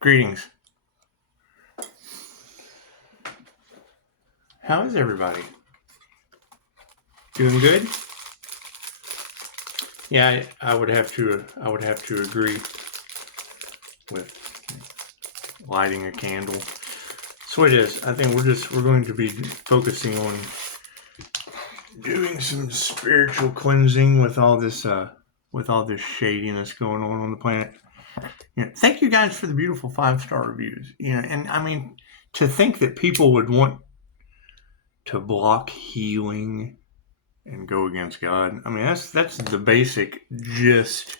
Greetings. How is everybody? Doing good? Yeah, I would have to agree with lighting a candle. So it is. I think we're going to be focusing on doing some spiritual cleansing with all this shadiness going on the planet. Thank you guys for the beautiful 5-star reviews. And I mean, to think that people would want to block healing and go against God. I mean, that's the basic gist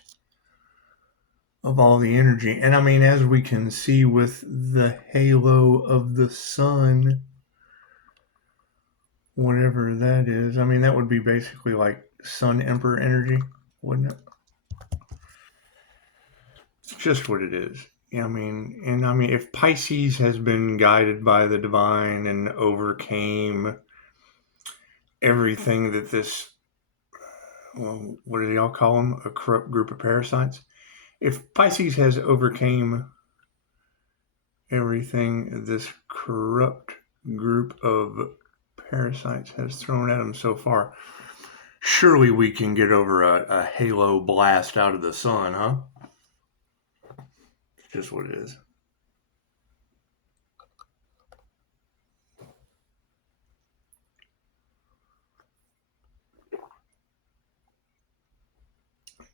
of all the energy. And I mean, as we can see with the halo of the sun, whatever that is, I mean, that would be basically like Sun Emperor energy, wouldn't it? It's just what it is. I mean, if Pisces has been guided by the divine and overcame everything that this, well, what do y'all call them? A corrupt group of parasites? If Pisces has overcame everything this corrupt group of parasites has thrown at them so far, surely we can get over a halo blast out of the sun, huh? It's just what it is.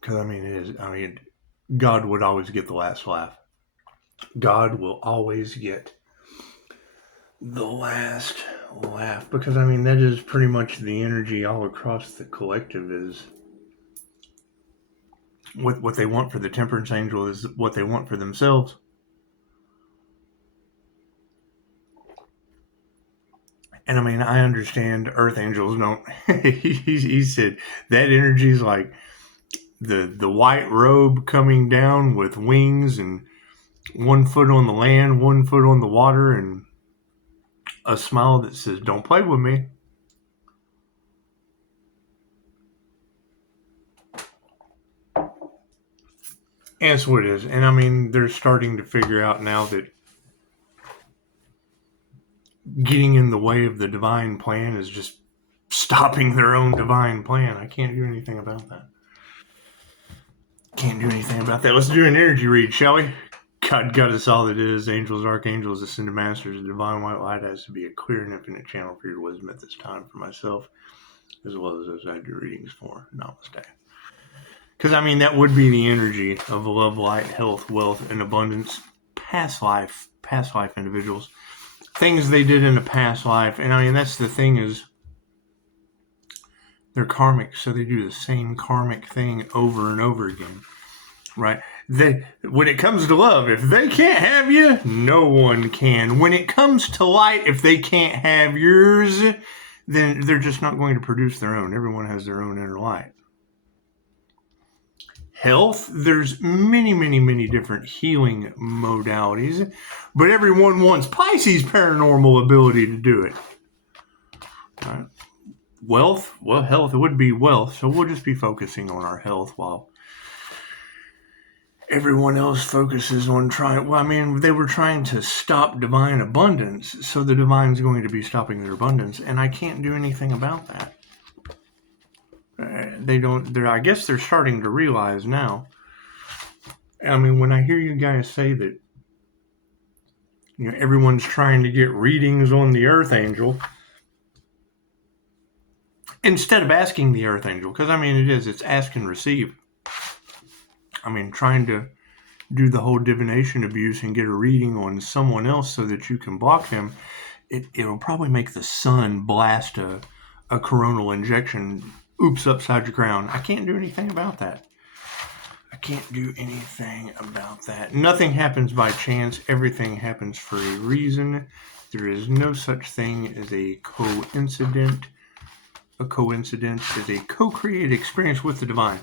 Because, I mean, it is. I mean, God would always get the last laugh. God will always get the last laugh. Because, I mean, that is pretty much the energy all across the collective is. What they want for the temperance angel is what they want for themselves. And, I mean, I understand earth angels don't. he said that energy is like the white robe coming down with wings and 1 foot on the land, 1 foot on the water, and a smile that says, "Don't play with me." And that's what it is. And I mean, they're starting to figure out now that getting in the way of the divine plan is just stopping their own divine plan. I can't do anything about that. Let's do an energy read, shall we? God got us all that is. Angels, archangels, ascended masters, the divine white light has to be a clear and infinite channel for your wisdom at this time for myself, as well as those I do readings for. Namaste. Because, I mean, that would be the energy of love, light, health, wealth, and abundance. Past life individuals. Things they did in a past life. And, I mean, that's the thing is they're karmic, so they do the same karmic thing over and over again. Right? When it comes to love, if they can't have you, no one can. When it comes to light, if they can't have yours, then they're just not going to produce their own. Everyone has their own inner light. Health, there's many different healing modalities, but everyone wants Pisces' paranormal ability to do it. All right. Wealth, well, health, it would be wealth, so we'll just be focusing on our health while everyone else focuses on trying. Well, I mean, they were trying to stop divine abundance, so the divine's going to be stopping their abundance, and I can't do anything about that. I guess they're starting to realize now. I mean, when I hear you guys say that, everyone's trying to get readings on the earth angel, instead of asking the earth angel, because I mean, it's ask and receive. I mean, trying to do the whole divination abuse and get a reading on someone else so that you can block them, it'll probably make the sun blast a coronal injection. Oops, upside your crown. I can't do anything about that. Nothing happens by chance. Everything happens for a reason. There is no such thing as a coincidence. A coincidence is a co-created experience with the divine.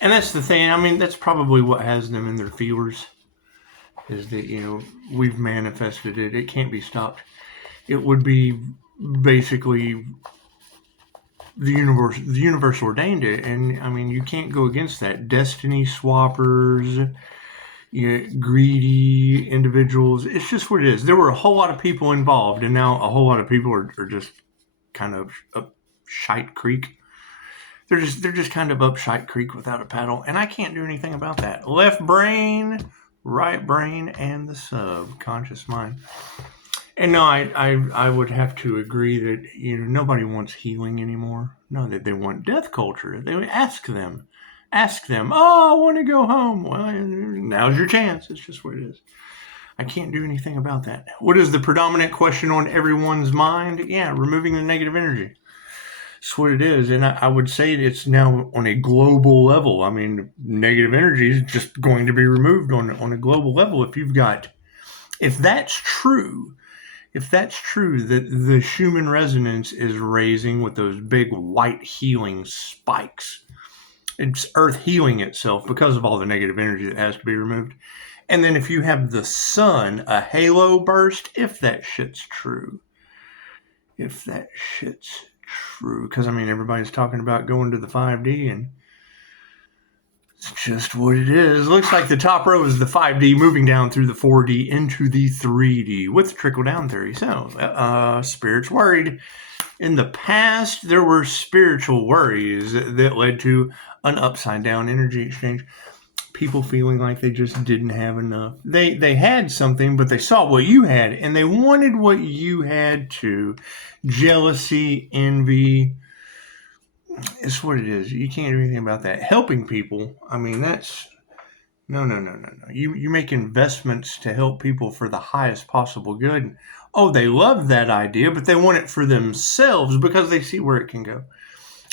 And that's the thing. I mean, that's probably what has them in their feelers. Is that, we've manifested it. It can't be stopped. It would be basically the universe ordained it, and I mean, you can't go against that. Destiny swappers, greedy individuals. It's just what it is. There were a whole lot of people involved, and now a whole lot of people are just kind of up shite creek. They're just kind of up shite creek without a paddle, and I can't do anything about that. Left brain, right brain, and the subconscious mind. And no, I would have to agree that nobody wants healing anymore. No, that they want death culture. They would ask them. Oh, I want to go home. Well, now's your chance. It's just what it is. I can't do anything about that. What is the predominant question on everyone's mind? Yeah, removing the negative energy. That's what it is. And I would say it's now on a global level. I mean, negative energy is just going to be removed on a global level. If that's true, that the Schumann resonance is raising with those big white healing spikes, it's Earth healing itself because of all the negative energy that has to be removed. And then if you have the sun, a halo burst, if that shit's true, because I mean, everybody's talking about going to the 5D, and it's just what it is. Looks like the top row is the 5D moving down through the 4D into the 3D with trickle-down theory. So, spirits worried. In the past, there were spiritual worries that led to an upside-down energy exchange. People feeling like they just didn't have enough. They had something, but they saw what you had, and they wanted what you had too. Jealousy, envy. It's what it is. You can't do anything about that. Helping people, I mean, that's... No. You make investments to help people for the highest possible good. Oh, they love that idea, but they want it for themselves because they see where it can go.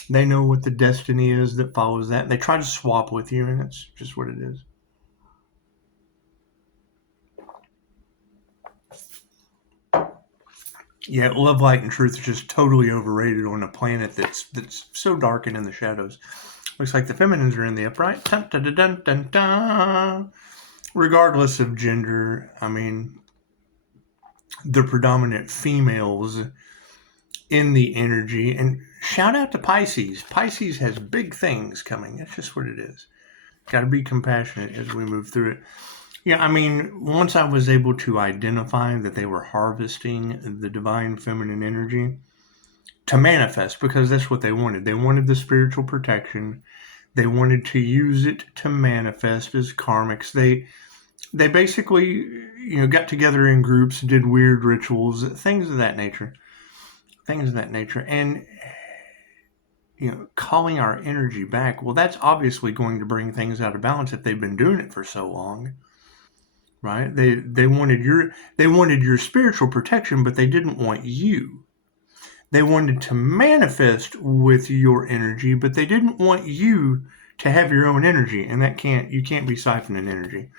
They know what the destiny is that follows that. They try to swap with you, and it's just what it is. Yeah, love, light, and truth is just totally overrated on a planet that's so dark and in the shadows. Looks like the feminines are in the upright. Dun, dun, dun, dun, dun, dun. Regardless of gender, I mean, the predominant females in the energy. And shout out to Pisces. Pisces has big things coming. That's just what it is. Got to be compassionate as we move through it. Yeah, I mean, once I was able to identify that they were harvesting the divine feminine energy to manifest, because that's what they wanted. They wanted the spiritual protection. They wanted to use it to manifest as karmics. They basically, got together in groups, did weird rituals, things of that nature. And, calling our energy back, well, that's obviously going to bring things out of balance if they've been doing it for so long. Right? They wanted your spiritual protection, but they didn't want you. They wanted to manifest with your energy, but they didn't want you to have your own energy, and you can't be siphoning energy.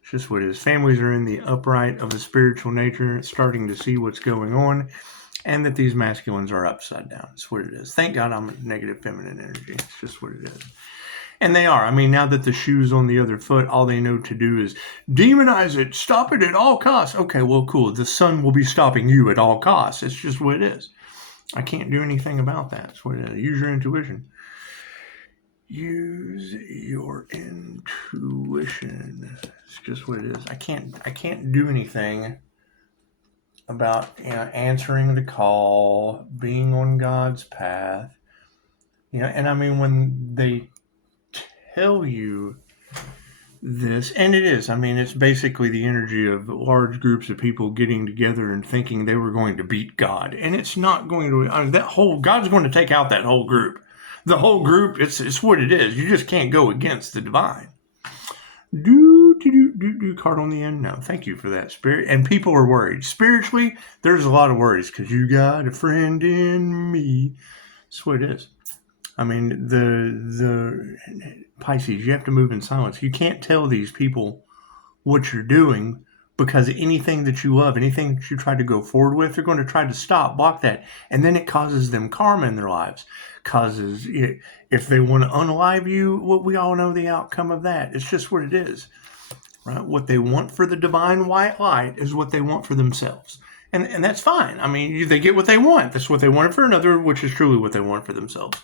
It's just what it is. Families are in the upright of the spiritual nature, starting to see what's going on, and that these masculines are upside down. It's what it is. Thank God I'm a negative feminine energy. It's just what it is. And they are. I mean, now that the shoe's on the other foot, all they know to do is demonize it, stop it at all costs. Okay, well, cool. The sun will be stopping you at all costs. It's just what it is. I can't do anything about that. It's what it is. Use your intuition. Use your intuition. It's just what it is. I can't do anything about answering the call, being on God's path. And I mean, when they tell you this, and it is, I mean, it's basically the energy of large groups of people getting together and thinking they were going to beat God, and it's not going to. I mean, God's going to take out that whole group. The whole group, it's what it is. You just can't go against the divine. Card on the end. No, thank you for that, Spirit. And people are worried spiritually. There's a lot of worries because you got a friend in me. That's what it is. I mean, the Pisces, you have to move in silence. You can't tell these people what you're doing, because anything that you love, anything that you try to go forward with, they're going to try to block that. And then it causes them karma in their lives. If they want to unalive you, well, we all know the outcome of that. It's just what it is. Right? What they want for the divine white light is what they want for themselves. And that's fine. I mean, they get what they want. That's what they wanted for another, which is truly what they want for themselves.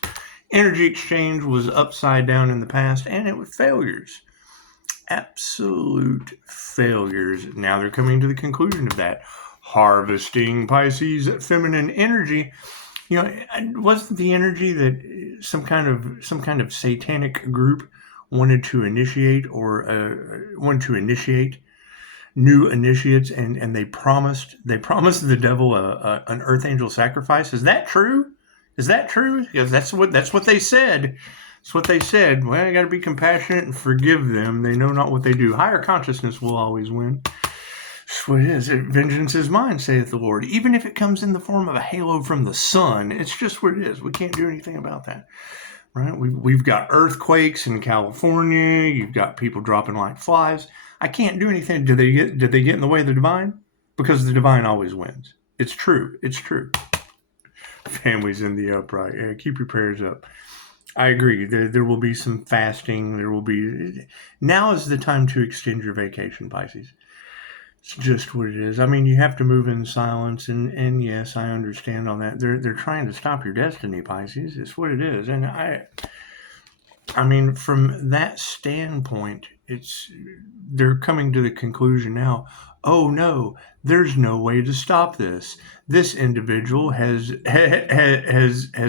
Energy exchange was upside down in the past, and it was failures. absolute failures. Now they're coming to the conclusion of that. Harvesting Pisces feminine energy. Wasn't the energy that some kind of satanic group wanted to initiate new initiates, and they promised the devil an earth angel sacrifice? Is that true? Because that's what they said. That's what they said. Well, I got to be compassionate and forgive them. They know not what they do. Higher consciousness will always win. That's what it is. Vengeance is mine, saith the Lord. Even if it comes in the form of a halo from the sun, it's just what it is. We can't do anything about that. Right? We've got earthquakes in California. You've got people dropping like flies. I can't do anything. Did they get in the way of the divine? Because the divine always wins. It's true. Families in the upright. Yeah, keep your prayers up. I agree. There will be some fasting. Now is the time to extend your vacation, Pisces. It's just what it is. I mean, you have to move in silence, and yes, I understand on that. They're trying to stop your destiny, Pisces. It's what it is. And I mean, from that standpoint, they're coming to the conclusion now, oh no, there's no way to stop this. This individual has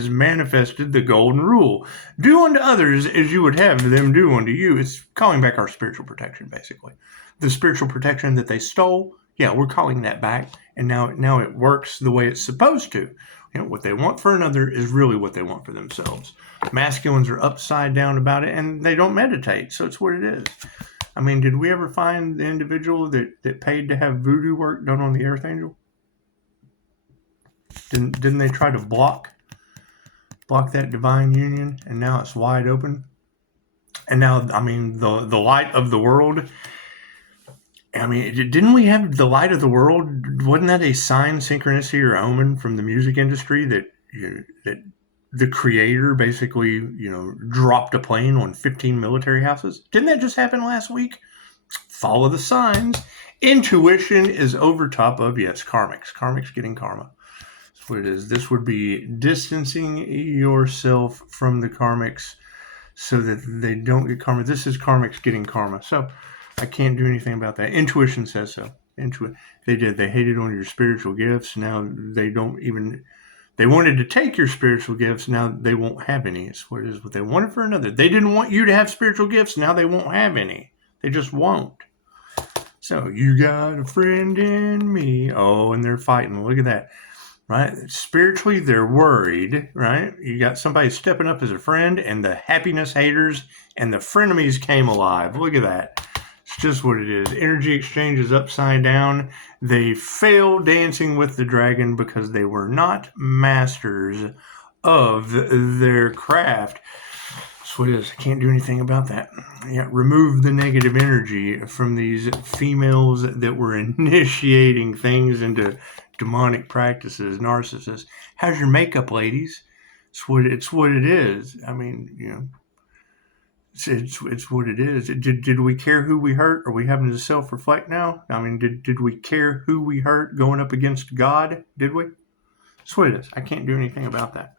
manifested the golden rule. Do unto others as you would have them do unto you. It's calling back our spiritual protection, basically. The spiritual protection that they stole, yeah, we're calling that back. And now it works the way it's supposed to. What they want for another is really what they want for themselves. Masculines are upside down about it, and they don't meditate, so it's what it is. I mean, did we ever find the individual that paid to have voodoo work done on the earth angel? Didn't they try to block that divine union, and now it's wide open? And now, I mean, the light of the world. I mean, didn't we have the light of the world? Wasn't that a sign, synchronicity, or omen from the music industry that the creator basically, dropped a plane on 15 military houses? Didn't that just happen last week? Follow the signs. Intuition is over top of, yes, karmics. Karmics getting karma. That's what it is. This would be distancing yourself from the karmics so that they don't get karma. This is karmics getting karma. So I can't do anything about that. Intuition says so. They did. They hated on your spiritual gifts. Now they don't even. They wanted to take your spiritual gifts. Now they won't have any. It's what it is. What they wanted for another. They didn't want you to have spiritual gifts. Now they won't have any. They just won't. So you got a friend in me. Oh, and they're fighting. Look at that. Right? Spiritually, they're worried. Right? You got somebody stepping up as a friend, and the happiness haters and the frenemies came alive. Look at that. It's just what it is. Energy exchange is upside down. They failed dancing with the dragon because they were not masters of their craft. That's what it is. I can't do anything about that. Yeah, remove the negative energy from these females that were initiating things into demonic practices, narcissists. How's your makeup, ladies? It's what it is. I mean, It's what it is. Did we care who we hurt? Are we having to self-reflect now? I mean, did we care who we hurt going up against God? Did we? That's what it is. I can't do anything about that.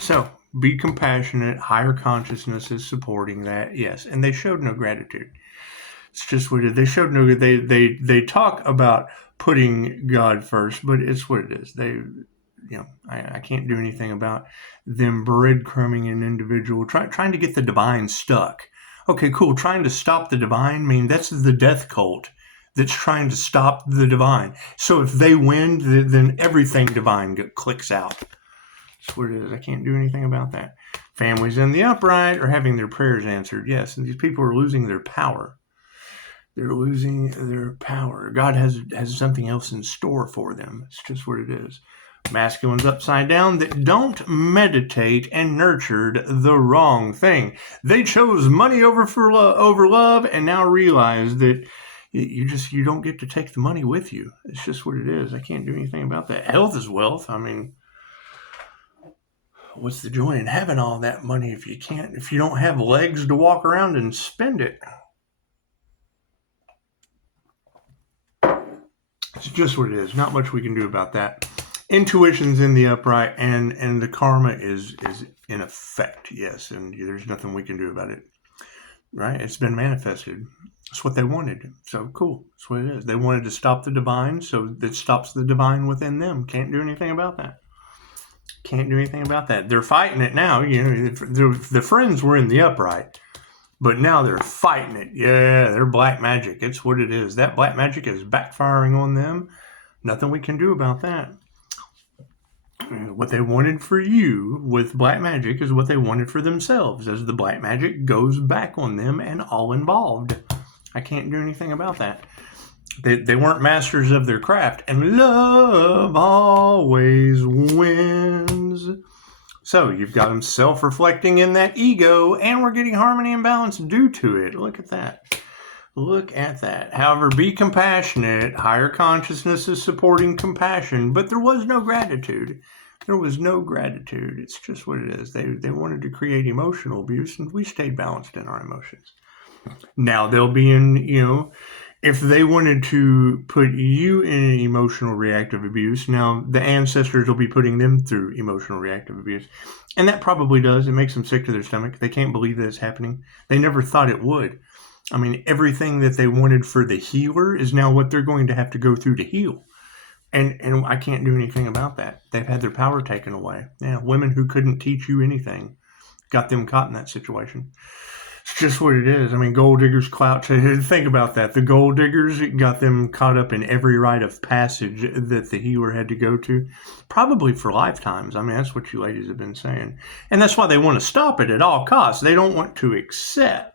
So be compassionate. Higher consciousness is supporting that. Yes. And they showed no gratitude. It's just what it is. They showed no, they talk about putting God first, but it's what it is. I can't do anything about them breadcrumbing an individual, trying to get the divine stuck. Okay, cool. Trying to stop the divine, I mean, that's the death cult that's trying to stop the divine. So if they win, then everything divine clicks out. That's what it is. I can't do anything about that. Families in the upright are having their prayers answered. Yes, and these people are losing their power. They're losing their power. God has something else in store for them. It's just what it is. Masculines upside down that don't meditate and nurtured the wrong thing. They chose money over love, and now realize that you don't get to take the money with you. It's just what it is. I can't do anything about that. Health is wealth. I mean, what's the joy in having all that money if you don't have legs to walk around and spend it? It's just what it is. Not much we can do about that. Intuition's in the upright, and the karma is in effect, yes, and there's nothing we can do about it. right? It's been manifested. That's what they wanted. So cool. That's what it is. They wanted to stop the divine, so it stops the divine within them. Can't do anything about that. Can't do anything about that. They're fighting it now. The friends were in the upright, but now they're fighting it. Yeah, they're black magic. It's what it is. That black magic is backfiring on them. Nothing we can do about that. What they wanted for you with black magic is what they wanted for themselves, as the black magic goes back on them and all involved. I can't do anything about that. They weren't masters of their craft, and love always wins. So you've got them self-reflecting in that ego, and we're getting harmony and balance due to it. Look at that. Look at that. However, be compassionate. Higher consciousness is supporting compassion, but there was no gratitude. There was no gratitude. It's just what it is. They wanted to create emotional abuse, and we stayed balanced in our emotions. Now they'll be in, if they wanted to put you in emotional reactive abuse, now the ancestors will be putting them through emotional reactive abuse. And that probably does. It makes them sick to their stomach. They can't believe that it's happening. They never thought it would. I mean, everything that they wanted for the healer is now what they're going to have to go through to heal. And I can't do anything about that. They've had their power taken away. Yeah, women who couldn't teach you anything got them caught in that situation. It's just what it is. I mean, gold diggers clout. Think about that. The gold diggers got them caught up in every rite of passage that the healer had to go to, probably for lifetimes. I mean, that's what you ladies have been saying. And that's why they want to stop it at all costs. They don't want to accept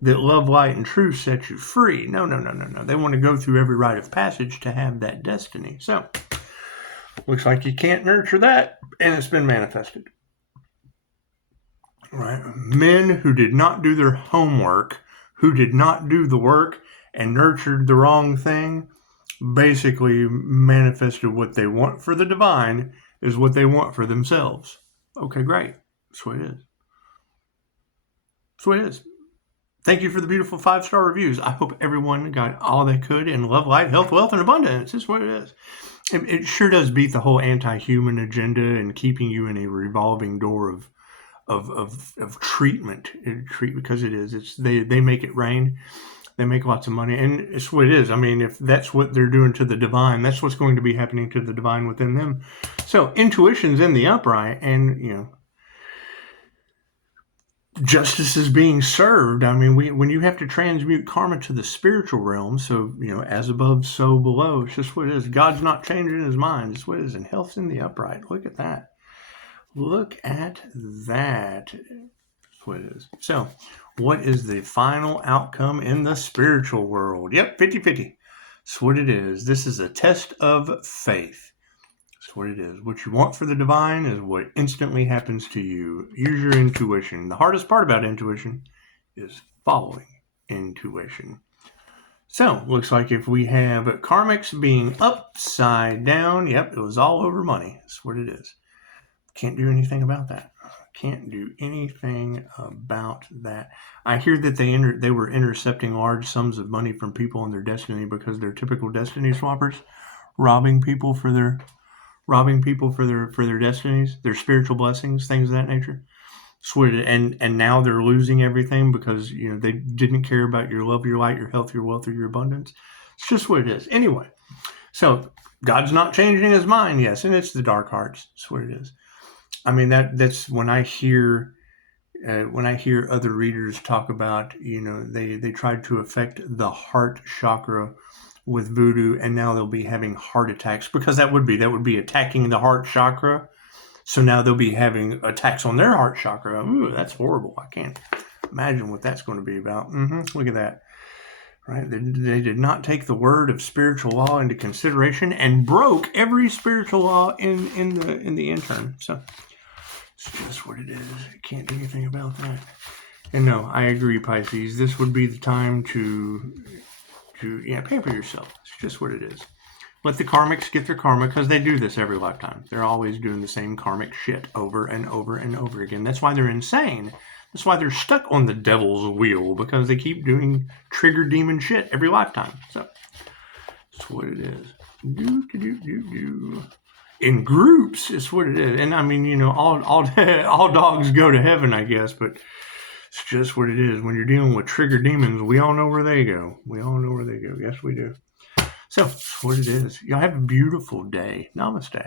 that love, light, and truth set you free. No. They want to go through every rite of passage to have that destiny. So, looks like you can't nurture that, and it's been manifested. Right? Men who did not do their homework, who did not do the work, and nurtured the wrong thing, basically manifested what they want for the divine is what they want for themselves. Okay, great. That's what it is. That's what it is. Thank you for the beautiful 5-star reviews. I hope everyone got all they could in love, light, health, wealth, and abundance. This is what it is. It sure does beat the whole anti-human agenda and keeping you in a revolving door of treatment. Because it is. They make it rain. They make lots of money. And it's what it is. I mean, if that's what they're doing to the divine, that's what's going to be happening to the divine within them. So intuition's in the upright, and justice is being served. I mean, when you have to transmute karma to the spiritual realm, so, as above, so below, it's just what it is. God's not changing his mind. It's what it is. And health's in the upright. Look at that. Look at that. That's what it is. So, what is the final outcome in the spiritual world? Yep, 50-50. That's what it is. This is a test of faith. That's what it is. What you want for the divine is what instantly happens to you. Use your intuition. The hardest part about intuition is following intuition. So, looks like if we have karmics being upside down, yep, it was all over money. That's what it is. Can't do anything about that. Can't do anything about that. I hear that they were intercepting large sums of money from people in their destiny because they're typical destiny swappers, robbing people for their destinies, their spiritual blessings, things of that nature. And now they're losing everything because they didn't care about your love, your light, your health, your wealth, or your abundance. It's just what it is. Anyway, so God's not changing his mind, yes, and it's the dark hearts. That's what it is. I mean, that's when I hear other readers talk about, they tried to affect the heart chakra with voodoo, and now they'll be having heart attacks because that would be attacking the heart chakra. So now they'll be having attacks on their heart chakra. Ooh, that's horrible. I can't imagine what that's going to be about. Look at that. Right? They did not take the word of spiritual law into consideration and broke every spiritual law in the interim. So it's just what it is. I can't do anything about that. And no, I agree, Pisces. This would be the time to pamper yourself. It's just what it is. Let the karmics get their karma because they do this every lifetime. They're always doing the same karmic shit over and over and over again. That's why they're insane. That's why they're stuck on the devil's wheel, because they keep doing trigger demon shit every lifetime. So that's what it is. In groups, it's what it is. And I mean, all dogs go to heaven, I guess, but It's just what it is. When you're dealing with trigger demons, we all know where they go. We all know where they go. Yes, we do. So, that's what it is. Y'all have a beautiful day. Namaste.